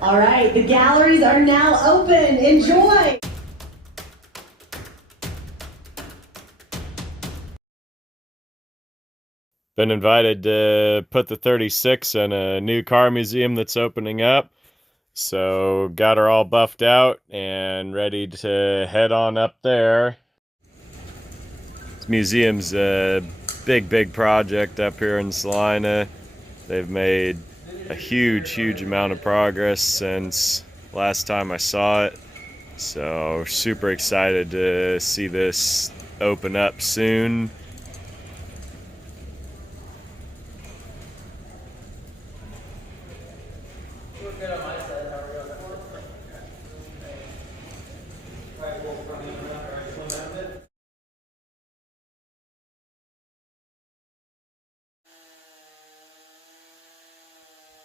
All right, the galleries are now open. Enjoy. Been invited to put the 36 in a new car museum that's opening up. So got her all buffed out and ready to head on up there. This museum's a big project up here in Salina. They've made a huge amount of progress since last time I saw it. So super excited to see this open up soon.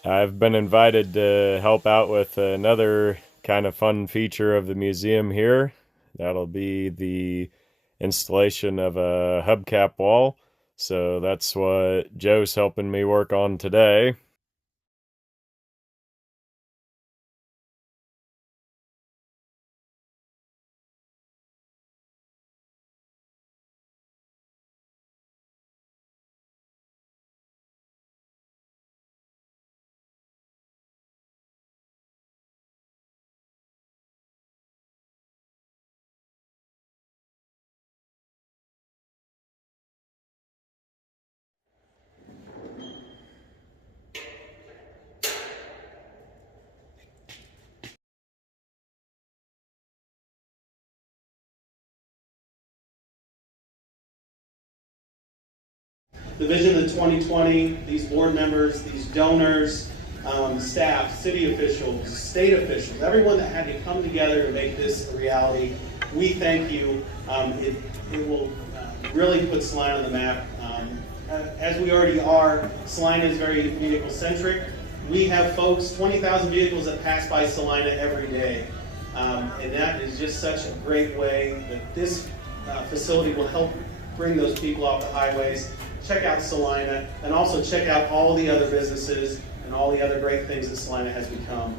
I've been invited to help out with another kind of fun feature of the museum here. That'll be the installation of a hubcap wall. So that's what Joe's helping me work on today. The vision of 2020, these board members, these donors, staff, city officials, state officials, everyone that had to come together to make this a reality, we thank you. It will really put Salina on the map. As we already are, Salina is very vehicle-centric. We have folks, 20,000 vehicles that pass by Salina every day. And that is just such a great way that this facility will help bring those people off the highways. Check out Salina, and also check out all the other businesses and all the other great things that Salina has become.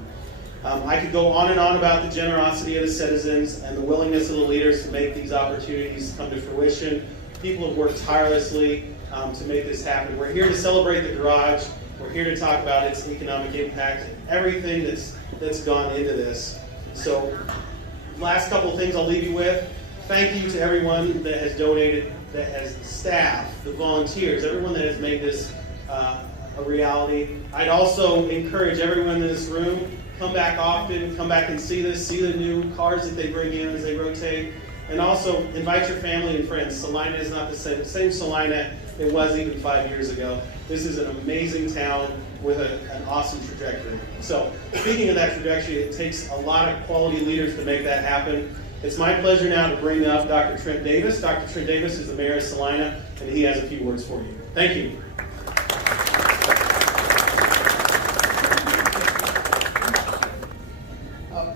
I could go on and on about the generosity of the citizens and the willingness of the leaders to make these opportunities come to fruition. People have worked tirelessly to make this happen. We're here to celebrate the garage. We're here to talk about its economic impact and everything that's gone into this. So, last couple of things I'll leave you with. Thank you to everyone that has donated, that has the staff, the volunteers, everyone that has made this a reality. I'd also encourage everyone in this room, come back often, come back and see this, see the new cars that they bring in as they rotate, and also invite your family and friends. Salina is not the same Salina it was even 5 years ago. This is an amazing town with an awesome trajectory. So, speaking of that trajectory, it takes a lot of quality leaders to make that happen. It's my pleasure now to bring up Dr. Trent Davis. Dr. Trent Davis is the mayor of Salina, and he has a few words for you. Thank you.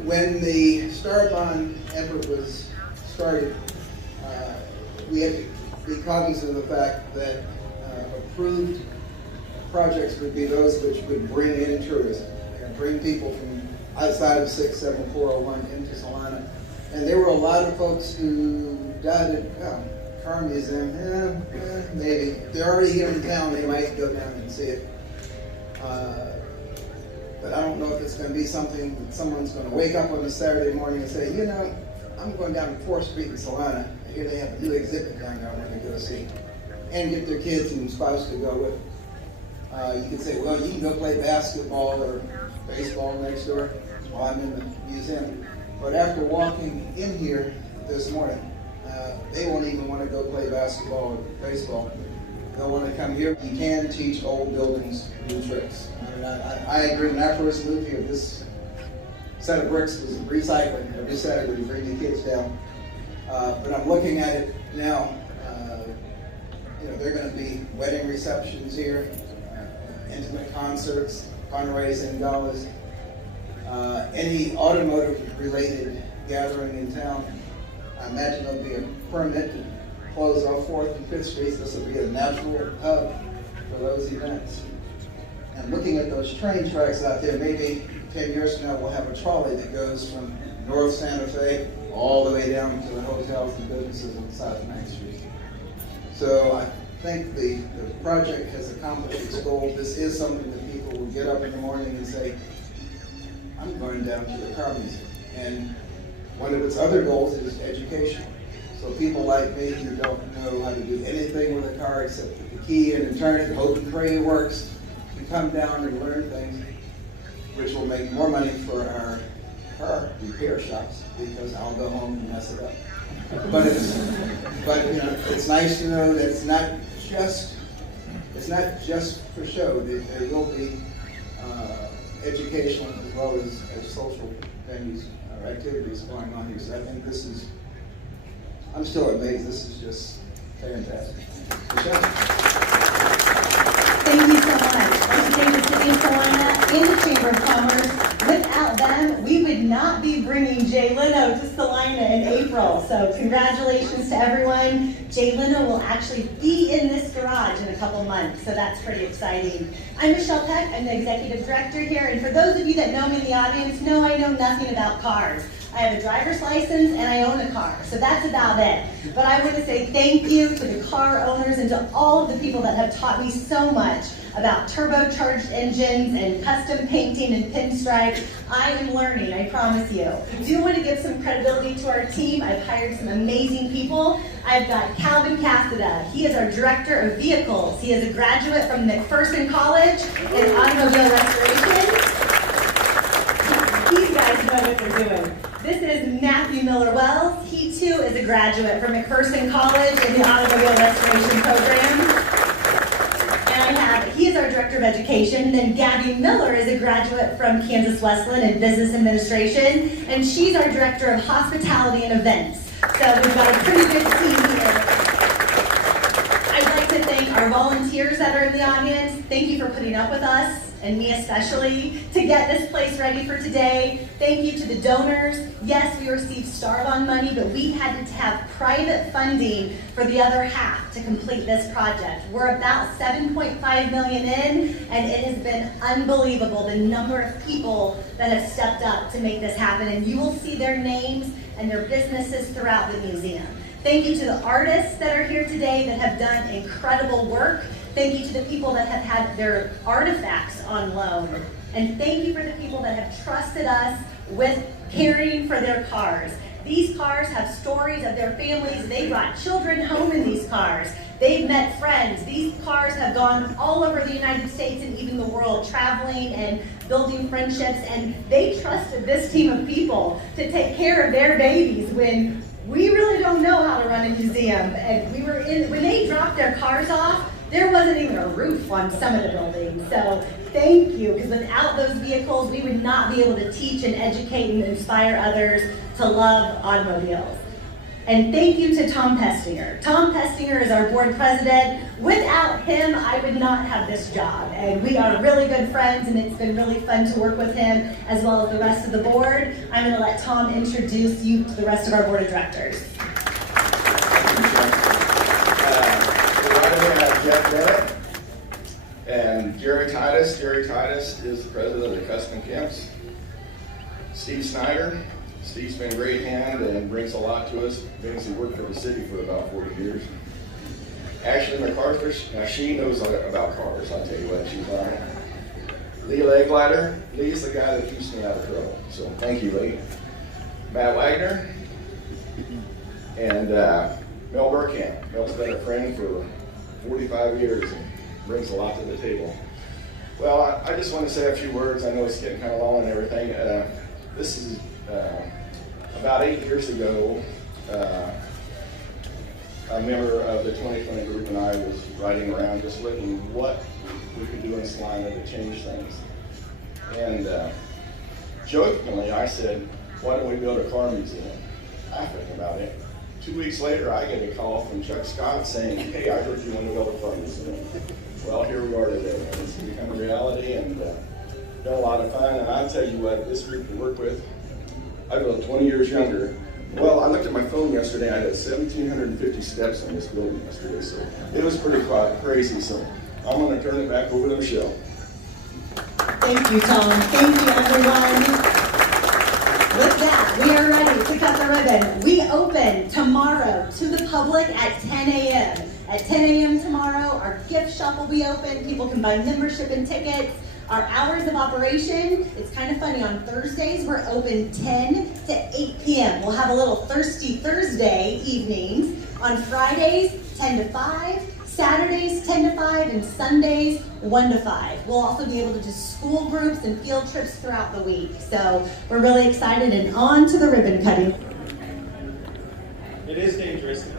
When the Star-Bond effort was started, we had to be cognizant of the fact that approved projects would be those which would bring in tourism and bring people from outside of 67401 into Salina. And there were a lot of folks who doubted, car museum, maybe. If they're already here in town, they might go down and see it. But I don't know if it's going to be something that someone's going to wake up on a Saturday morning and say, you know, I'm going down to 4th Street in Salina. Here they have a new exhibit down there I want to go see. And get their kids and spouse to go with them. You could say, well, you can go play basketball or baseball next door while I'm in the museum. But after walking in here this morning, they won't even want to go play basketball or baseball. They'll want to come here. You can teach old buildings new tricks. I mean, I agree. When I first moved here, this set of bricks was recycling. Every Saturday we bring the kids down. But I'm looking at it now. There are going to be wedding receptions here, intimate concerts, fundraising dollars. Any automotive-related gathering in town, I imagine there'll be a permit to close off 4th and 5th Streets. This will be a natural hub for those events. And looking at those train tracks out there, maybe 10 years from now, we'll have a trolley that goes from North Santa Fe all the way down to the hotels and businesses on South Main Street. So I think the project has accomplished its goal. This is something that people will get up in the morning and say, I'm going down to the car museum. And one of its other goals is education. So people like me who don't know how to do anything with a car except put the key in and turn it and hope and pray it works, can come down and learn things, which will make more money for our car repair shops because I'll go home and mess it up. But you know, it's nice to know that it's not just for show. There will be educational as well as social venues or activities going on here. So I think this is, I'm still amazed. This is just fantastic. Michelle? Thank you so much. I'd like to thank the City of Salina and the Chamber of Commerce. Without them, we would not be bringing Jay Leno to Salina in April. So congratulations to everyone. Jay Leno will actually be in this garage in a couple months, so that's pretty exciting. I'm Michelle Peck. I'm the Executive Director here, and for those of you that know me in the audience, know I know nothing about cars. I have a driver's license and I own a car, so that's about it. But I want to say thank you to the car owners and to all of the people that have taught me so much about turbocharged engines and custom painting and pinstripe. I am learning, I promise you. I do want to give some credibility to our team. I've hired some amazing people. I've got Calvin Cassida. He is our Director of Vehicles. He is a graduate from McPherson College in automobile restoration. These guys know what they're doing. This is Matthew Miller-Wells. He too is a graduate from McPherson College in the automobile restoration program. He is our Director of Education. Then Gabby Miller is a graduate from Kansas Wesleyan in Business Administration, and she's our Director of Hospitality and Events. So we've got a pretty good team here. I'd like to thank our volunteers that are in the audience. Thank you for putting up with us, and me especially, to get this place ready for today. Thank you to the donors. Yes, we received Starvon money, but we had to have private funding for the other half to complete this project. We're about $7.5 million in, and it has been unbelievable the number of people that have stepped up to make this happen, and you will see their names and their businesses throughout the museum. Thank you to the artists that are here today that have done incredible work. Thank you to the people that have had their artifacts on loan. And thank you for the people that have trusted us with caring for their cars. These cars have stories of their families. They brought children home in these cars. They've met friends. These cars have gone all over the United States and even the world, traveling and building friendships. And they trusted this team of people to take care of their babies when we really don't know how to run a museum. And when they dropped their cars off, there wasn't even a roof on some of the buildings. So thank you, because without those vehicles, we would not be able to teach and educate and inspire others to love automobiles. And thank you to Tom Pestinger. Tom Pestinger is our board president. Without him, I would not have this job. And we are really good friends, and it's been really fun to work with him, as well as the rest of the board. I'm gonna let Tom introduce you to the rest of our board of directors. Jeff Bennett and Jerry Titus. Jerry Titus is the president of the Custom Camps. Steve Snyder. Steve's been a great hand and brings a lot to us. He worked for the city for about 40 years. Ashley MacArthur, now she knows about cars, I'll tell you what, she's on it. Lee Legladder. Lee's the guy that keeps me out of trouble, so thank you, Lee. Matt Wagner and Mel Burkamp. Mel's been a friend for 45 years and brings a lot to the table. Well, I just want to say a few words. I know it's getting kind of long and everything. This is about 8 years ago, a member of the 2020 group and I was riding around just looking what we could do in Salina to change things. And jokingly, I said, why don't we build a car museum? Laughing about it. 2 weeks later, I get a call from Chuck Scott saying, hey, I heard you want to build a car museum. Well, here we are today, and it's become a reality, and been a lot of fun. And I'll tell you what, this group we work with, I feel 20 years younger. Well, I looked at my phone yesterday, I had 1,750 steps in this building yesterday, so it was pretty crazy. So I'm going to turn it back over to Michelle. Thank you, Tom. Thank you, everyone. With that, we are ready to cut the ribbon. We open tomorrow to the public at 10 a.m. At 10 a.m. tomorrow, our gift shop will be open. People can buy membership and tickets. Our hours of operation, it's kind of funny, on Thursdays, we're open 10 to 8 p.m. We'll have a little Thirsty Thursday evenings. On Fridays, 10 to 5. Saturdays, 10 to 5, and Sundays, 1 to 5. We'll also be able to do school groups and field trips throughout the week. So we're really excited, and on to the ribbon cutting. It is dangerous.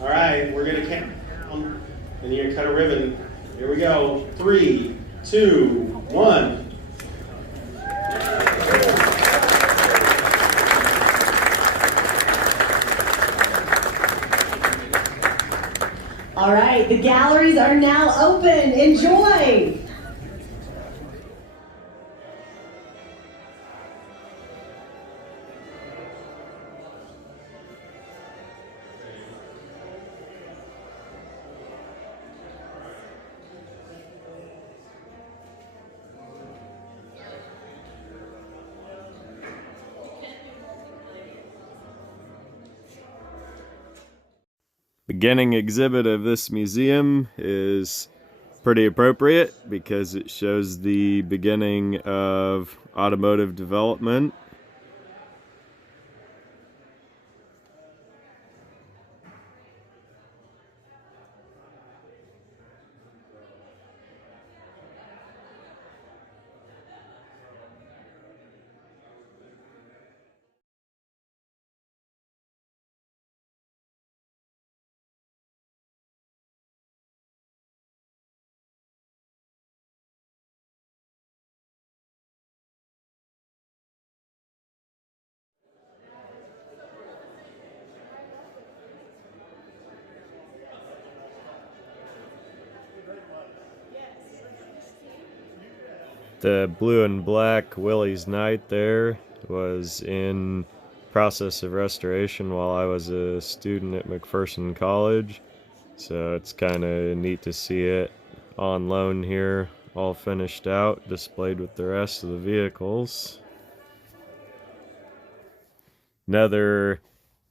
All right, we're gonna count down, and you're gonna cut a ribbon. Here we go. 3, 2, 1. All right, the galleries are now open. Enjoy. Beginning exhibit of this museum is pretty appropriate because it shows the beginning of automotive development. The blue and black Willie's Night there was in process of restoration while I was a student at McPherson College. So it's kind of neat to see it on loan here, all finished out, displayed with the rest of the vehicles. Another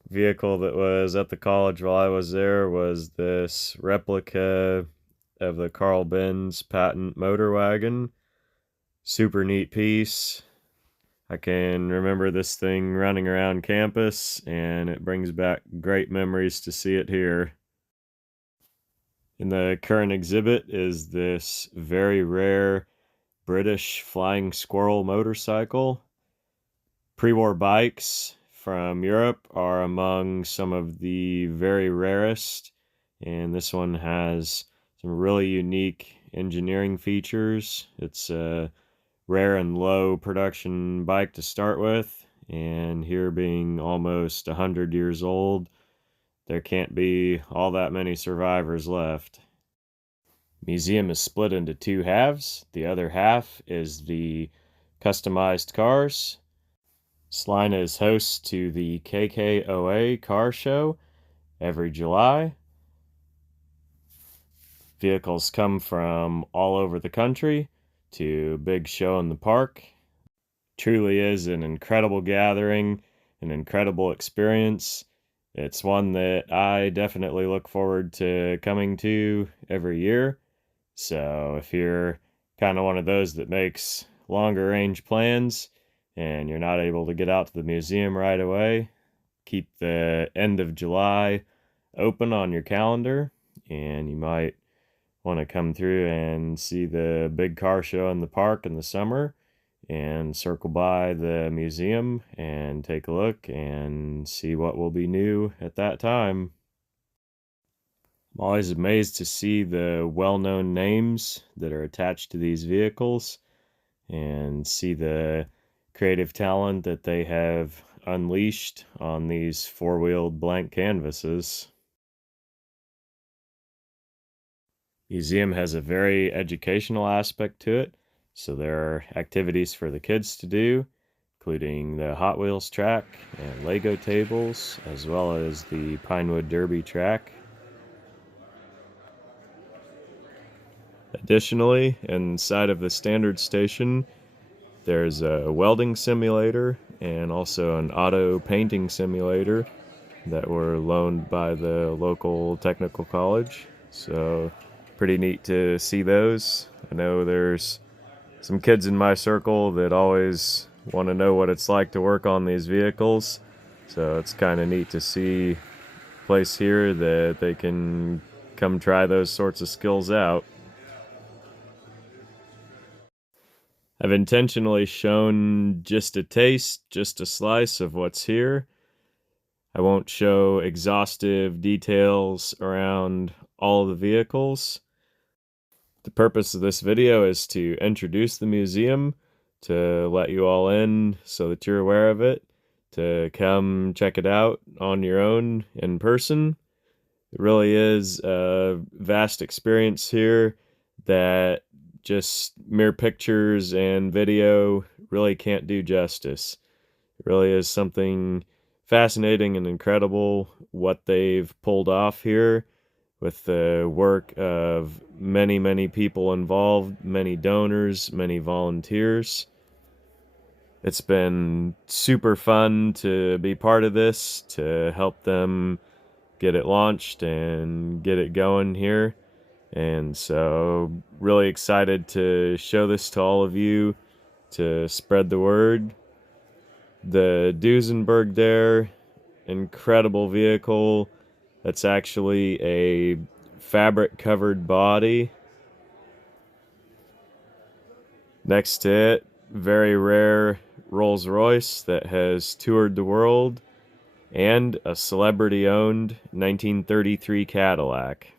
vehicle that was at the college while I was there was this replica of the Carl Benz patent motor wagon. Super neat piece. I can remember this thing running around campus, and it brings back great memories to see it here. In the current exhibit is this very rare British flying squirrel motorcycle. Pre-war bikes from Europe are among some of the very rarest, and this one has some really unique engineering features. It's a rare and low production bike to start with, and here being almost 100 years old, there can't be all that many survivors left. Museum is split into two halves. The other half is the customized cars. Salina is host to the KKOA car show every July. Vehicles come from all over the country to a big show in the park. Truly is an incredible gathering, an incredible experience. It's one that I definitely look forward to coming to every year. So if you're kind of one of those that makes longer range plans and you're not able to get out to the museum right away, keep the end of July open on your calendar, and you might want to come through and see the big car show in the park in the summer and circle by the museum and take a look and see what will be new at that time. I'm always amazed to see the well-known names that are attached to these vehicles and see the creative talent that they have unleashed on these four-wheeled blank canvases. Museum has a very educational aspect to it, so there are activities for the kids to do, including the Hot Wheels track and Lego tables, as well as the Pinewood Derby track. Additionally, inside of the standard station, there's a welding simulator and also an auto painting simulator that were loaned by the local technical college. So pretty neat to see those. I know there's some kids in my circle that always want to know what it's like to work on these vehicles. So it's kind of neat to see a place here that they can come try those sorts of skills out. I've intentionally shown just a taste, just a slice of what's here. I won't show exhaustive details around all of the vehicles. The purpose of this video is to introduce the museum, to let you all in so that you're aware of it, to come check it out on your own in person. It really is a vast experience here that just mere pictures and video really can't do justice. It really is something fascinating and incredible what they've pulled off here with the work of many, many people involved, many donors, many volunteers. It's been super fun to be part of this, to help them get it launched and get it going here. And so really excited to show this to all of you, to spread the word. The Duesenberg there, incredible vehicle. That's actually a fabric covered body. Next to it, very rare Rolls-Royce that has toured the world, and a celebrity owned 1933 Cadillac.